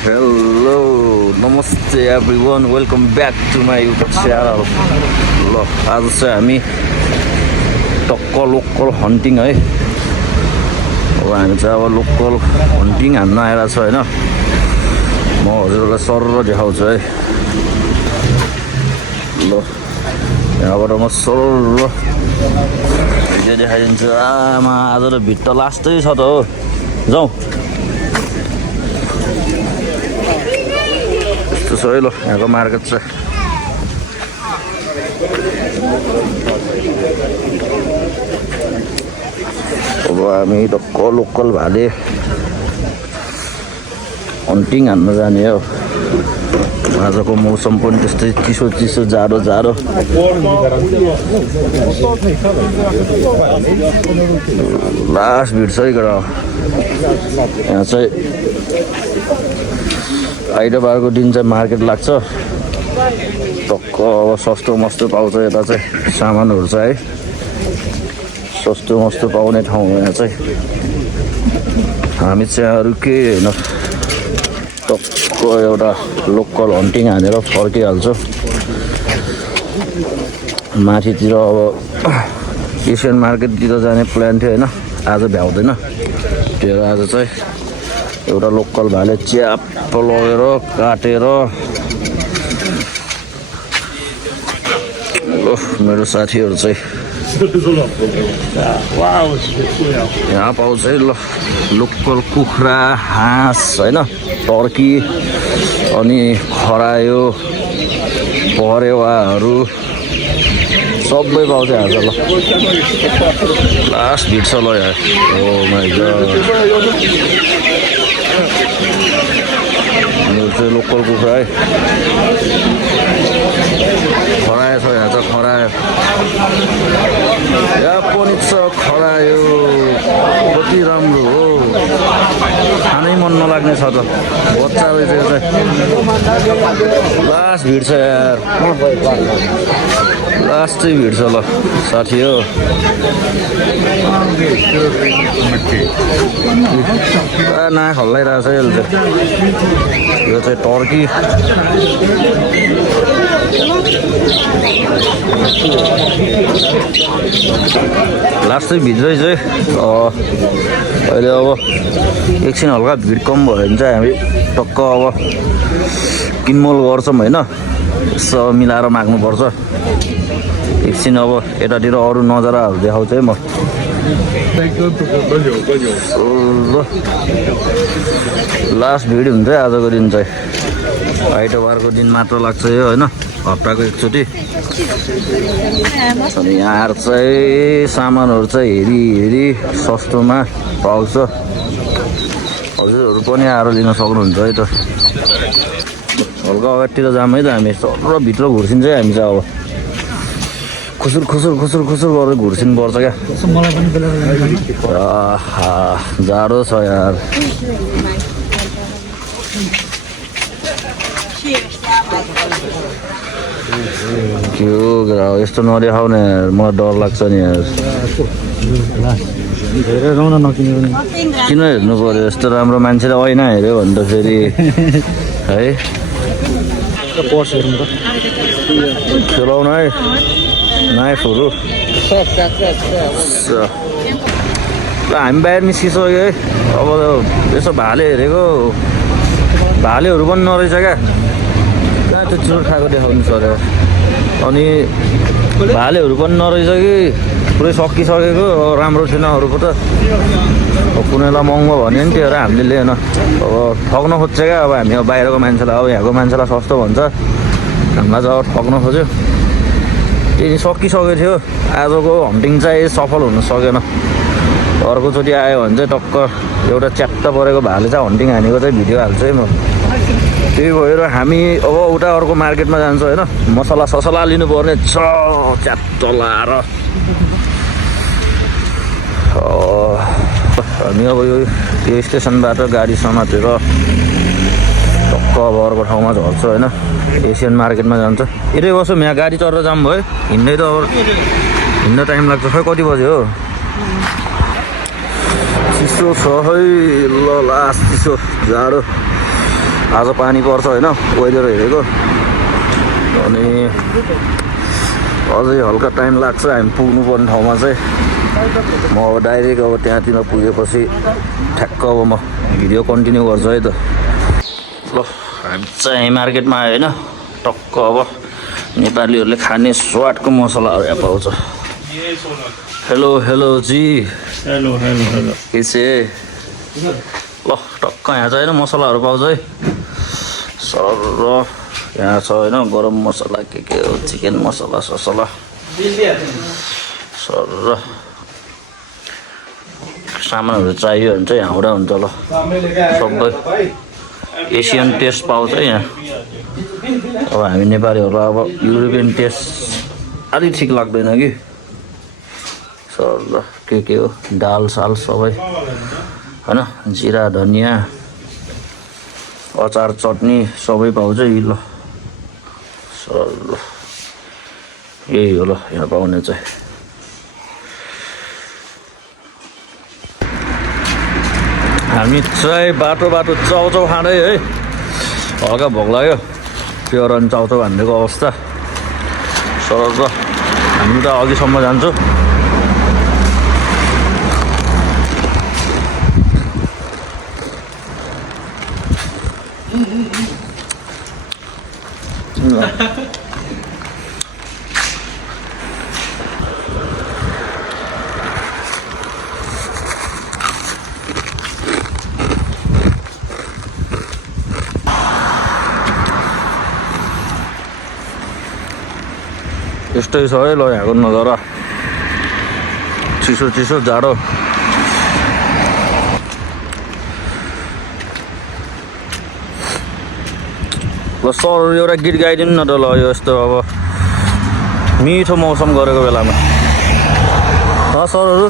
Hello, namaste everyone. Welcome back to my YouTube channel. ल आज चाहिँ हामी टक्क लोकल हन्टिङ है। अब हामी चाहिँ अब लोकल हन्टिङ हान्न आएर छ हैन। म हजुरलाई सरर देखाउँछु है। ल यहाँबाट म सरर भिडियो देखाइदिन्छु। आमा आज त भिड त लास्टै छ त हो। जाउँ यस्तो छ है। ल यहाँको मार्केट चाहिँ अब हामी टक्क लोकल भाले हन्टिङ हान्न जाने हो। आजको मौसम पनि त्यस्तै चिसो चिसो जाडो जाडो। लास्ट भिड छ है गएर। यहाँ चाहिँ आइतबारको दिन चाहिँ मार्केट लाग्छ। टक्क अब सस्तो मस्तो पाउँछ यता चाहिँ सामानहरू चाहिँ है। सस्तो मस्तो पाउने ठाउँ हो यहाँ चाहिँ। हामी चाहिँ अरू केही होइन, टक्क एउटा लोकल हन्टिङ हानेर फर्किहाल्छौँ। माथितिर अब एसियन मार्केटतिर जाने प्लान थियो होइन, आज भ्याउँदैन। त्यो आज चाहिँ एउटा लोकल भाले च्याप लगेर काटेर मेरो साथीहरू चाहिँ यहाँ पाउँछ है। ल लोकल कुखुरा, हाँस होइन, टर्की अनि खरायो, परेवाहरू सबै पाउँछ यहाँ चाहिँ। ल लास्ट भिड छ ल यहाँ। ओ माइ गॉड, यो चाहिँ लोकल कुखुरा है। खरायो छ यहाँ चाहिँ, खरायो यहाँ पनि छ। खरायो कति राम्रो हो, खानै मन नलाग्ने छ त बच्चा रहेछ यो चाहिँ। लास्ट भिड छ यार, लास्टै भिड छ। ल साथी हो नाक हल्लाइरहेछ यसले चाहिँ। यो चाहिँ टर्की। लास्टै भिड रहेछ है। अहिले अब एकछिन हल्का भिड कम भयो भने चाहिँ हामी टक्क अब किनमोल गर्छौँ होइन। यसो मिलाएर माग्नुपर्छ। एकछिन अब यतातिर अरू नजाराहरू देखाउँछु है म। लास्ट भिड हुन्छ है आजको दिन चाहिँ। आइतबारको दिन मात्र लाग्छ यो होइन, हप्ताको एकचोटि। अनि यहाँ चाहिँ सामानहरू चाहिँ हेरी हेरी सस्तोमा पाउँछ। हजुरहरू पनि आएर लिन सक्नुहुन्छ है त। हल्का अगाडितिर जाम है त हामी। सर भित्र घुर्सिन्छ है हामी चाहिँ। अब खुसुर खुसुर खुसुर खुसुर गरेर घुर्सिनु पर्छ क्या। जाडो छ यार। के हो यस्तो नदेखाउने यार, मलाई डर लाग्छ नि यार। किन हेर्नु पर्यो यस्तो राम्रो मान्छेले ऐना हेऱ्यो भने त फेरि है। खेलाउनु है नाइफहरू। हामी बाहिर निस्किसक्यो है। अब यसो भाले हेरेको, भालेहरू पनि नरहेछ क्या। कहाँ त्यो चुरोट खाएको देखाउनु छ अरे। अनि भालेहरू पनि नरहेछ कि पुरै सकिसकेको। राम्रो थिएन अरूको त। कुनैलाई महँगो भन्यो नि त्यो हामीले लिएन। अब ठग्न खोज्छ क्या। अब हामी अब बाहिरको मान्छेलाई, अब यहाँको मान्छेलाई सस्तो भन्छ, हामीलाई चाहिँ अब ठग्न खोज्यो। त्यही सकिसकेको थियो। आजको हन्टिङ चाहिँ सफल हुन सकेन। अर्कोचोटि आयो भने चाहिँ टक्क एउटा च्याप्ट परेको भाले चाहिँ हन्टिङ हानेको चाहिँ भिडियो हाल्छु है म। त्यही भएर हामी अब उता अर्को मार्केटमा जान्छौँ होइन। मसला ससला लिनुपर्ने छ च्याप्ट लाएर। हामी अब यो स्टेसनबाट गाडी समातेर टक्क अब अर्को ठाउँमा झर्छ होइन। एसियन मार्केटमा जान्छ। यतै बसौँ, यहाँ गाडी चढेर जाम भयो। हिँड्दै त अब हिँड्न टाइम लाग्छ। खै कति बज्यो हो। चिसो छ है। ल लास्ट चिसो जाडो। आज पानी पर्छ होइन वेदर हेरेको अनि अझै हल्का टाइम लाग्छ हामी पुग्नुपर्ने ठाउँमा चाहिँ म अब डाइरेक्ट अब त्यहाँतिर पुगेपछि ठ्याक्क अब म भिडियो कन्टिन्यू गर्छु है त ल हामी चाहिँ मार्केटमा आयो होइन टक्क अब नेपालीहरूले खाने स्वादको मसलाहरू यहाँ पाउँछ हेलो हेलो जी हेलो हेलो हेलो के चाहिँ ल टक्क यहाँ चाहिँ होइन मसलाहरू पाउँछ है सर यहाँ छ होइन गरम मसला के हो चिकन मसला ससला सर सामानहरू चाहियो भने चाहिँ यहाँबाट हुन्छ ल सबै एसियन टेस्ट पाउँछ यहाँ अब हामी नेपालीहरूलाई अब युरोपियन टेस्ट अलिक ठिक लाग्दैन कि सर ल के हो दाल साल सबै होइन जिरा धनियाँ अचार चटनी सबै पाउँछ यी ल सर ल यही हो ल यहाँ पाउने चाहिँ हामी चाहिँ बाटो चाउचाउ खाँदै है हल्का भोक लाग्यो प्योर अनि चाउचाउ हान्नेको अवस्था सर ल हामी त अघिसम्म जान्छौँ यस्तै छ है ल यहाँको नजारा चिसो चिसो जाडो ल सरहरू एउटा गीत गाइदिनु न त ल यो यस्तो अब मिठो मौसम गरेको बेलामा सरहरू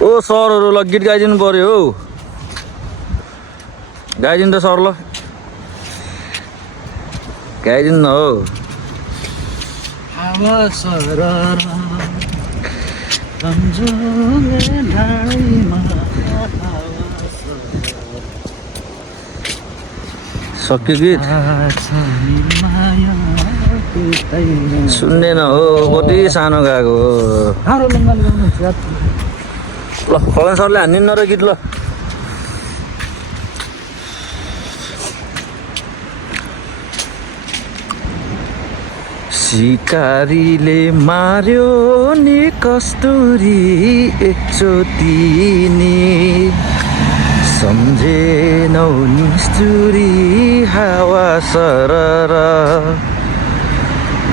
ओ सरहरू ल गीत गाइदिनु पर्यो हौ गाइदिनु त सर ल गाइदिनु न हो सक्यो गीत सुन्दैन हो कति सानो गएको हो ल फलन सरले हान्दिन्न र गीत ल शिकारीले मार्यो नि कस्तुरी एकचोटि नि सम्झेनौ निष्ठुरी हावा सरर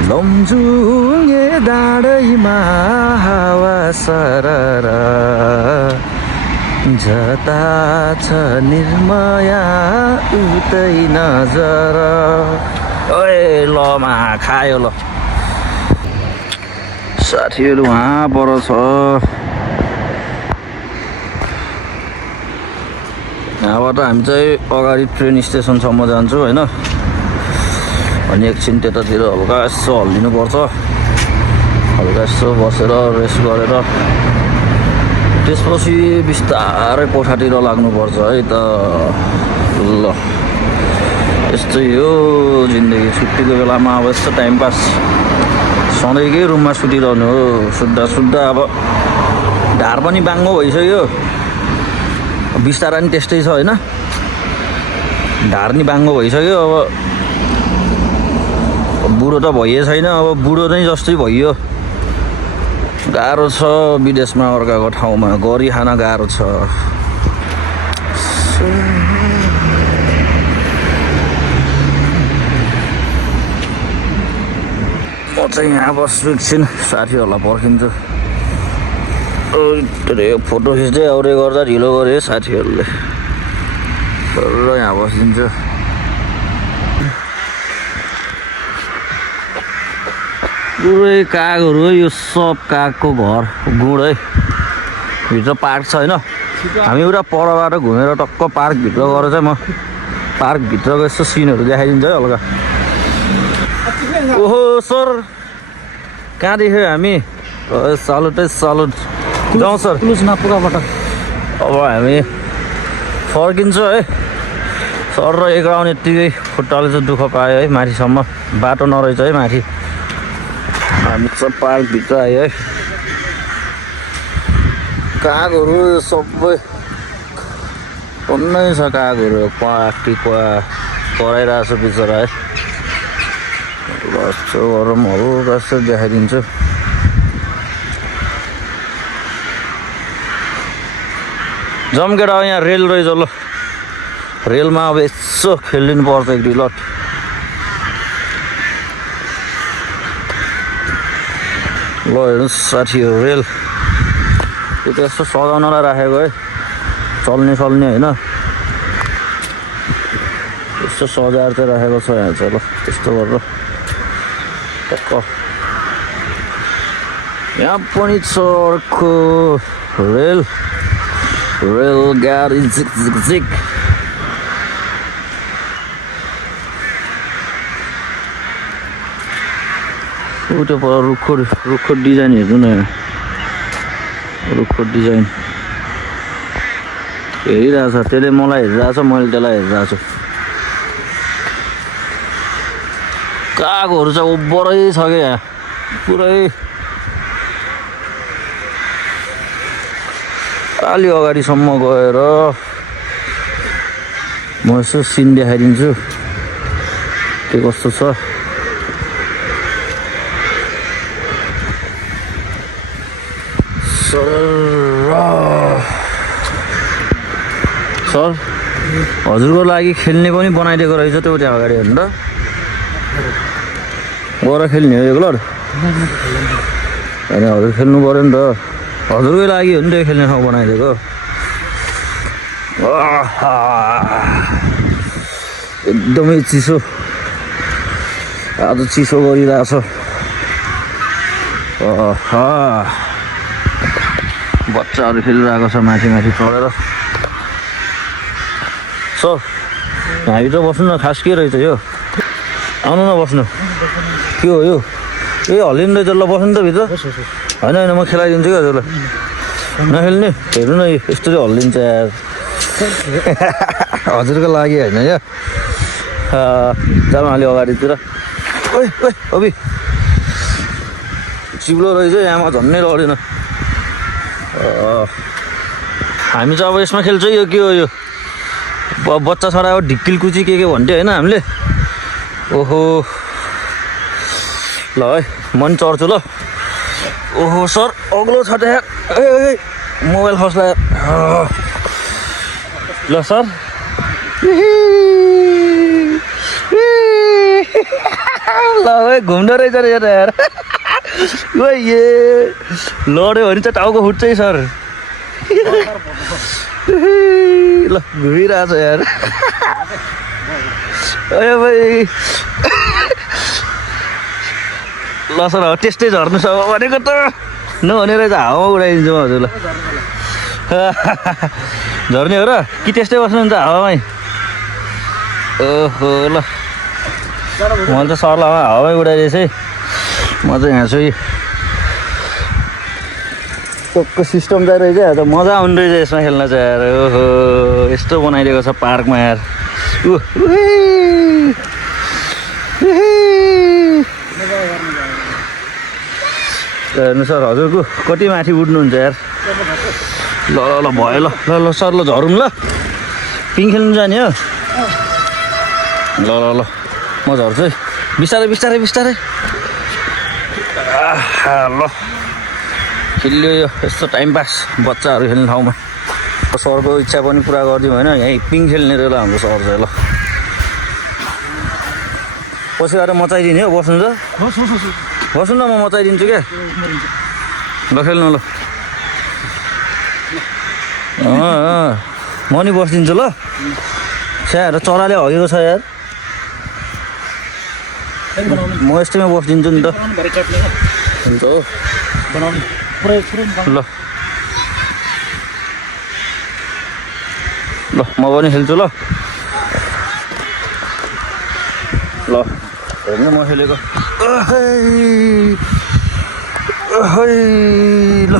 लम्जुङे डाँडैमा हावा सरर जता छ निर्मया उतै नजर ओए लमा खायो ल साथीहरू उहाँ पर छ यहाँबाट हामी चाहिँ अगाडि ट्रेन स्टेसनसम्म जान्छौँ होइन अनि एकछिन त्यतातिर हल्का यसो हल्लिनुपर्छ हल्का यसो बसेर रेस्ट गरेर त्यसपछि बिस्तारै कोठातिर लाग्नुपर्छ है त ल यस्तै हो जिन्दगी छुट्टीको बेलामा अब यस्तो टाइम पास सधैँकै रुममा सुतिरहनु हो सुत्दा अब ढाड पनि बाङ्गो भइसक्यो बिस्तारा नि त्यस्तै छ होइन ढाड नि बाङ्गो भइसक्यो अब बुढो त भइए छैन अब बुढो नै जस्तै भइयो गाह्रो छ विदेशमा अर्काको ठाउँमा गरी खान गाह्रो छ म चाहिँ यहाँ बस्छु एकछिन साथीहरूलाई पर्खिन्छु फोटो खिच्दै आउँदै गर्दा ढिलो गरे साथीहरूले र यहाँ बसिदिन्छु पुरै कागहरू यो सब कागको घर गुड है भित्र पार्क छ होइन हामी एउटा परबाट घुमेर टक्क पार्कभित्र गएर चाहिँ म पार्कभित्रको यस्तो सिनहरू देखाइदिन्छ है हल्का ओहो सर कहाँ देख्यो हामी सालुट है सालुट जाउँ सर पुलिस नपुगाबाट अब हामी फर्किन्छु है सर र एक राउन्ड यत्तिकै खुट्टाले चाहिँ दुःख पायो है माथिसम्म बाटो नरहेछ है माथि हामी चाहिँ पार्कभित्र आयो है कागहरू सबै टन्नै छ कागहरू पाकी कराइरहेको छ बिचरा है बस्छु गरौँ हल्का जस्तो देखाइदिन्छु जम्केर यहाँ रेल रहेछ ल रेलमा अब यसो खेलिदिनु पर्छ एक दुई लट ल हेर्नुहोस् साथीहरू रेल त्यो त यस्तो सजाउनलाई राखेको है चल्ने होइन यस्तो सजाएर चाहिँ राखेको छ यहाँ चाहिँ ल त्यस्तो गरेर टक्क यहाँ पनि छ अर्को रेल गाडी झिक झिक झिक उता पर रुखको डिजाइन हेर्नु न रुखको डिजाइन हेरिरहेछ त्यसले मलाई हेरिरहेछ मैले त्यसलाई हेरिरहेको छु कागहरू चाहिँ ओभरै छ क्या यहाँ पुरै अलि अगाडिसम्म गएर म यसो सिन देखाइदिन्छु के कस्तो छ सर हजुरको लागि खेल्ने पनि बनाइदिएको रहेछ त्यो त्यहाँ अगाडि हेर्नु त गएर खेल्ने हो एक लड होइन हजुर खेल्नु पऱ्यो नि त हजुरकै लागि हो नि त्यो खेल्ने ठाउँ बनाइदिएको एकदमै चिसो आज चिसो गरिरहेछ बच्चाहरू खेलिरहेको छ माथि चढेर सर हामीभित्र बस्नु न खास के रहेछ यो आउनु न बस्नु के हो यो ए हल्लिनु रहेछ ल बस्नु त भित्र होइन म खेलाइदिन्छु क्या हजुरलाई नखेल्ने हेर्नु न यस्तो चाहिँ हल्लिन्छ यार हजुरको लागि होइन यो जानु अलि अगाडितिर ओइ अभि चिप्लो रहेछ यहाँमा झन्नै लडेन हामी चाहिँ अब यसमा खेल्छ यो के हो यो बच्चा छोराको ढिक्किल कुची के भन्थ्यो होइन हामीले ओहो ल है मन चढ्छु ल ओहो सर अग्लो छ त यार मोबाइल खस्ला ल सर ल है घुम्दो रहेछ रे यार ए लड्यो भने चाहिँ टाउको फुट्छ है सर ल घुमिरहेछ यार ए भाइ ल सर त्यस्तै झर्नु छ भनेको त नभनेर चाहिँ हावा उडाइदिन्छु म हजुरलाई झर्ने हो र कि त्यस्तै बस्नुहुन्छ हावामै ओहो ल मैले त सरलाई हावामै उडाइदिएछ है म चाहिँ यहाँ छु टक्क सिस्टम चाहिँ रहेछ त मजा आउने रहेछ यसमा खेल्न चाहिँ यार ओहो यस्तो बनाइदिएको छ पार्कमा यार हेर्नु सर हजुरको कति माथि उठ्नुहुन्छ यार ल ल ल भयो ल ल ल सर ल झरौँ ल पिङ खेल्नु जाने हो ल ल ल म झर्छु है बिस्तारै बिस्तारै बिस्तारै ल खेल्यो यो यस्तो टाइम पास बच्चाहरू खेल्ने ठाउँमा सरको इच्छा पनि पुरा गरिदिउँ होइन यहीँ पिङ खेल्ने रहेछ हाम्रो सर चाहिँ ल पछि गएर मचाइदिने हो बस्नु त बस्नु न म मचाइदिन्छु क्या ल खेल्नु ल म नि बसिदिन्छु ल स्याहार चराले हगेको छ यार म यस्तैमा बसिदिन्छु नि त हुन्छ हो ल ल म पनि खेल्छु ल ल हेर्नु म खेलेको ल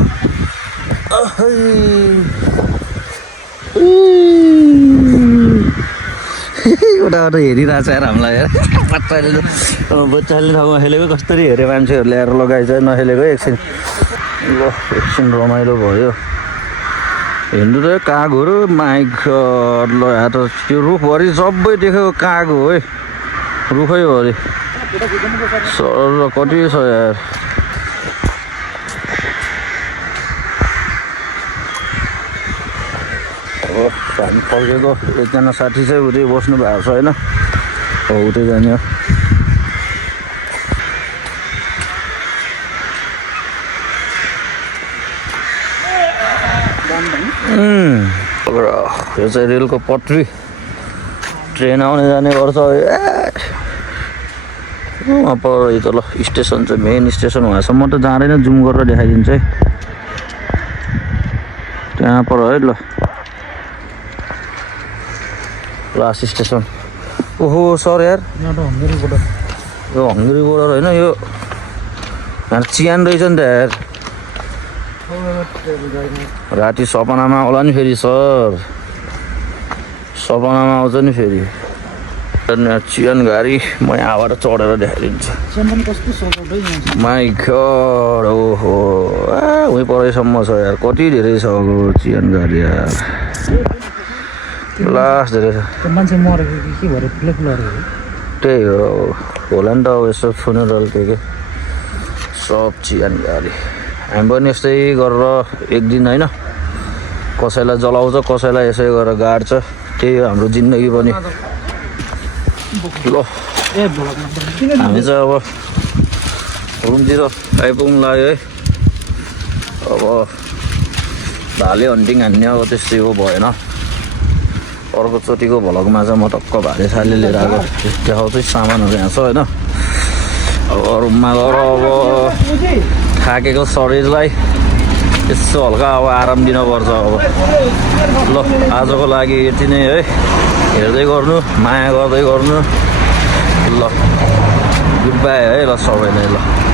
टाढाबाट हेरिरहेको छ यार हामीलाई यार बच्चाले ठाउँमा खेलेको कसरी हेऱ्यो मान्छेहरूले आएर लगाएछ नखेलेको एकछिन ल एकछिन रमाइलो भयो हिँड्नु त कागहरू माइक ल यहाँ त त्यो रुखभरि सबै देखेको काग हो है रुखैभरि सर कति छ यार हामी फर्केको एकजना साथी चाहिँ उतै बस्नु भएको छ होइन हो उतै जाने हो यो चाहिँ रेलको पटरी ट्रेन आउने जाने गर्छ वहाँ पर त ल स्टेसन चाहिँ मेन स्टेसन वहाँसम्म त जाँदैन जुम गरेर देखाइदिन्छ है त्यहाँ पर है ल लास्ट स्टेसन ओहो सर यार यो हङ्गरी बोर्डर होइन यो यहाँ चियान रहेछ नि त यार राति सपनामा आउला नि फेरि सर सपनामा आउँछ नि फेरि चियन गाडी म यहाँबाट चढेर देखाइदिन्छु माइ गड ओहो उहीँ परैसम्म छ यार कति धेरै छ अब चियन गाडी यार लास्ट धेरै छ त्यही हो होला नि त अब यसो फुनेरल के सब चियन गाडी हामी पनि यस्तै गरेर एक दिन होइन कसैलाई जलाउँछ कसैलाई यसै गरेर गाड्छ त्यही हो हाम्रो जिन्दगी पनि ल हामी चाहिँ अब रुमतिर आइपुग्नु लाग्यो है अब भाले हन्टिङ हान्ने अब त्यस्तै हो भएन अर्कोचोटिको भ्लगमा चाहिँ म टक्क भाले साले लिएर आएको देखाउँछु सामानहरू यहाँ छ होइन अब रुममा गएर अब थाकेको शरीरलाई यसो हल्का अब आराम दिनुपर्छ अब ल आजको लागि यति नै है हेर्दै गर्नु माया गर्दै गर्नु ल गुड बाई है ल सबैलाई ल